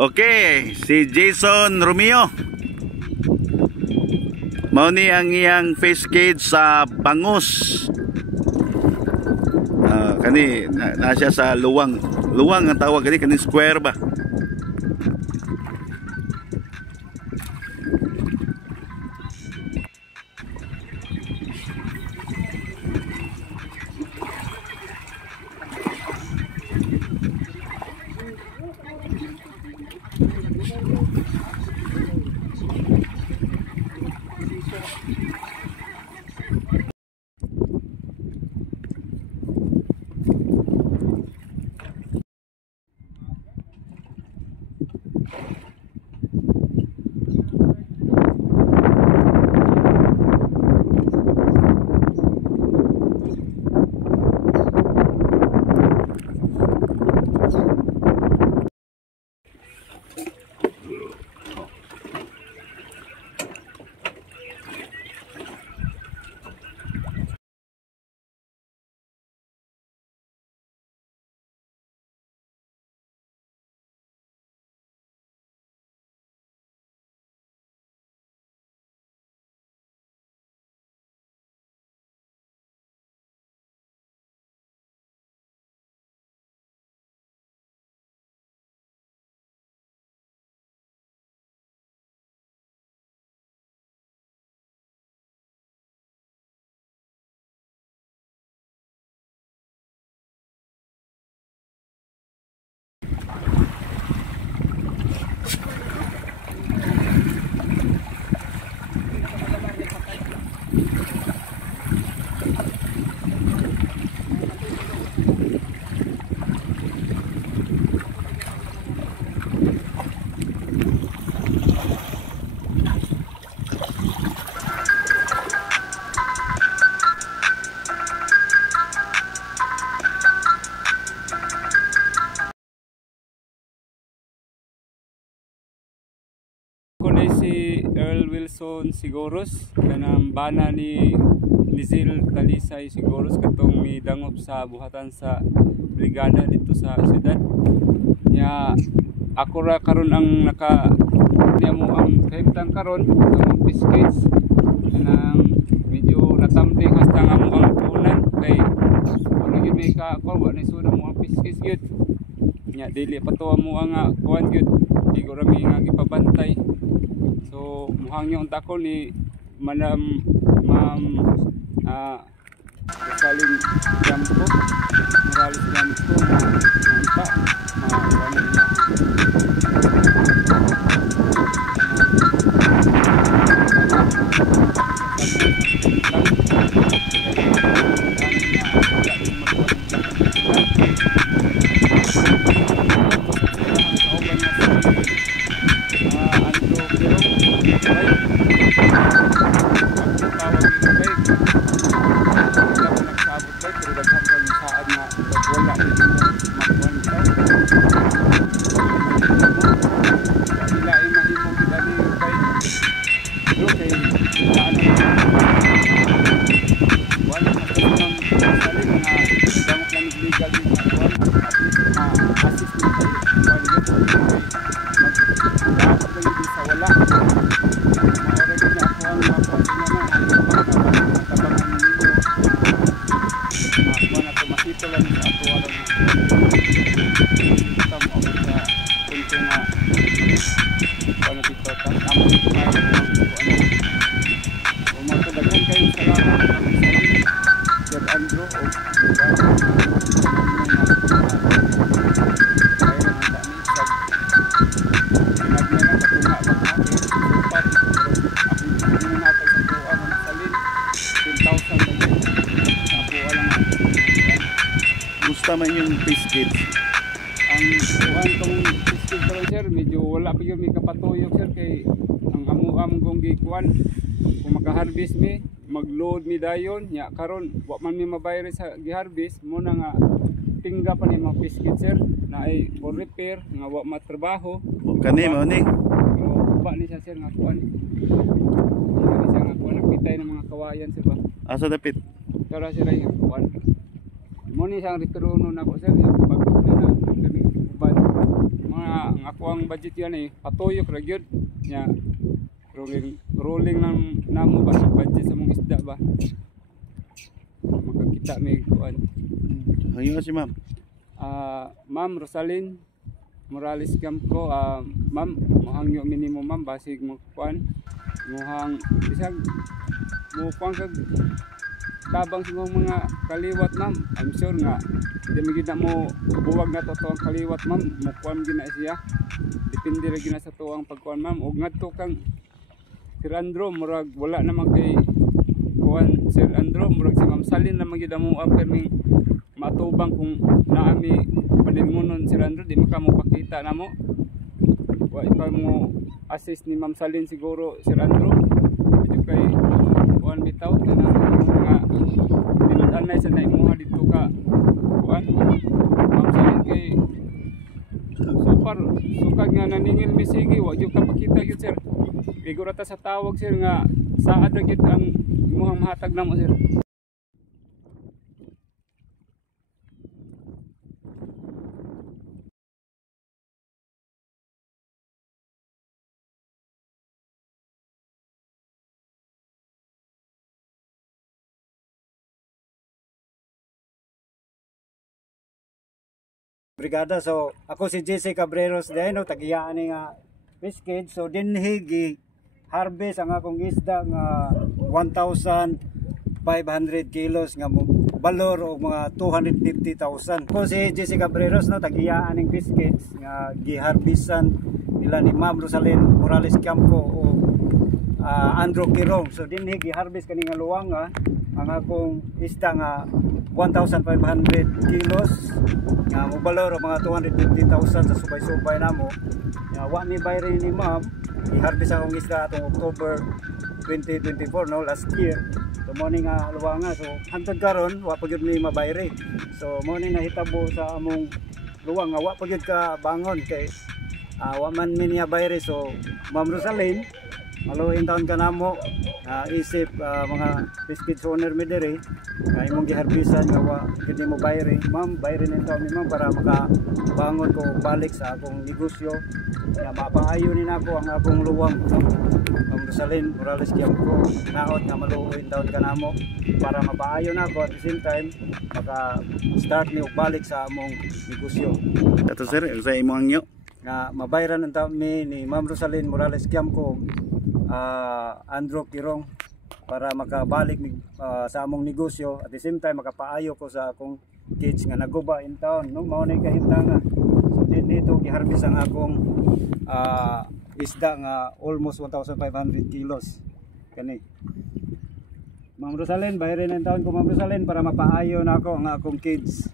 Okay, si Jason Romeo. Mao ni ang iyang fish cage sa bangus. Kani na siya sa luwang. Luwang ang tawag kani square ba? Kunay si Earl Wilson Siguros kanang bana ni Lizil Talisay Siguros katong midangop sa buhatan sa brigada dito sa siyudad nya. Ako ra karon ang naka niya mo ang kahimtang karon ang fish kanang medyo natambling hasta nga mo ang punan kay wala gyud may ka wa ni suda mo ang fish gyud nya dili patuwa mo ang kuan gyud siguro mi nga gipabantay. So muhang yung tako ni Madam Ma'am Saling Jampo, Morales Jampo na manta makuha niya. Gusto man yung fish cage. Ang kuhan tong fish cage pero sir medyo wala pa yun may kapatuyok sir kay ang amuam kong gikuan kung makaharvest mi mag-load mi dayon nya karon wa man mi mabayre sa giharbis mo na nga tingga pa ni mga biscuit sir na ay for repair nga wa matrabaho Kani mo ni. ba ni siya sir nga kuan ni siya nga kuan pitay ng mga kawayan sir ba Asa dapit? pero sila yung kuan mo ni siyang returno na ko sir yung pagod na kami ubad mga nga kuang budget yan patuyok ra gyud nya rolling lang namo ba sa budget sa mong isda ba makakita may kuan. Hangyo si ma'am. Ma'am Rosalyn Morales Campo, ma'am mohangyo minimum ma'am basig mo kuan mohang bisag mo kuan kag tabang sa mga kaliwat ma'am. I'm sure nga di magid na mo buwag na to ang kaliwat ma'am mo kuan gina siya depende ra gina sa tuwang pagkuan ma'am ug ngadto kang Sir Andrew murag wala naman kay kuan Sir Andrew murag si Ma'am Salin na magid mo after ming matubang kung naami paningunon Sir Andrew di maka mo pakita namo wa ikaw mo assist ni Ma'am Salin siguro Sir Andrew medyo kay kuan bitaw kana nga dinad-anay sa naimuha dito ka kuan Ma'am Salin kay super sukag nga naningil mi sige wa gyud ka pakita gyud sir siguro ta sa tawag sir nga saad ra gyud ang imuhang mahatag namo sir. Brigada. So ako si JC Cabreros dahil tagiyaan ni nga biscuit. So dinhi harvest ang akong isda nga 1,500 kilos nga balor o mga 250,000. Ako si JC Cabreros tagiyaan ning biscuits nga giharbisan nila ni Ma'am Rosalyn Morales Campo o Andrew Kirong. So dinhi giharvest kani nga luwanga ang akong isda nga 1,500 kilos nga mobalor mga 250,000 sa subay-subay namo. Wa mi bayre ni ma'am i-harvest akong isda atong October 2024 last year. So mo ni nga luwanga so hangtod karon wa pa gyud mi mabayre. So mo ni nahitabo sa among luwang nga wa pa gyud ka bangon kay wa man mi niya bayre. So Ma'am Rosalyn maluin taon ka namo isip mga biscuit owner mi diri nga imong giharbisan nga wa kini mo bayre. Ma'am bayre ni taon ni ma'am para makabangon ko balik sa akong negosyo nga mapaayo ni nako ang akong luwang. Ma'am Rosalyn Morales Campo naot nga maluin taon ka namo para mapaayo nako at the same time maka start ni og balik sa among negosyo. Ato sir sa imong hangyo Nga mabayran ang taon ni Ma'am Rosalyn Morales Campo Andrew Kirong para makabalik sa among negosyo at the same time makapaayo ko sa akong kids nga naguba in town no mao nay kahintanga. So dito giharvest ang akong isda nga almost 1,500 kilos kani. Ma'am Rosalyn bayran ang taon ko Ma'am Rosalyn para mapaayo na ako ang akong kids.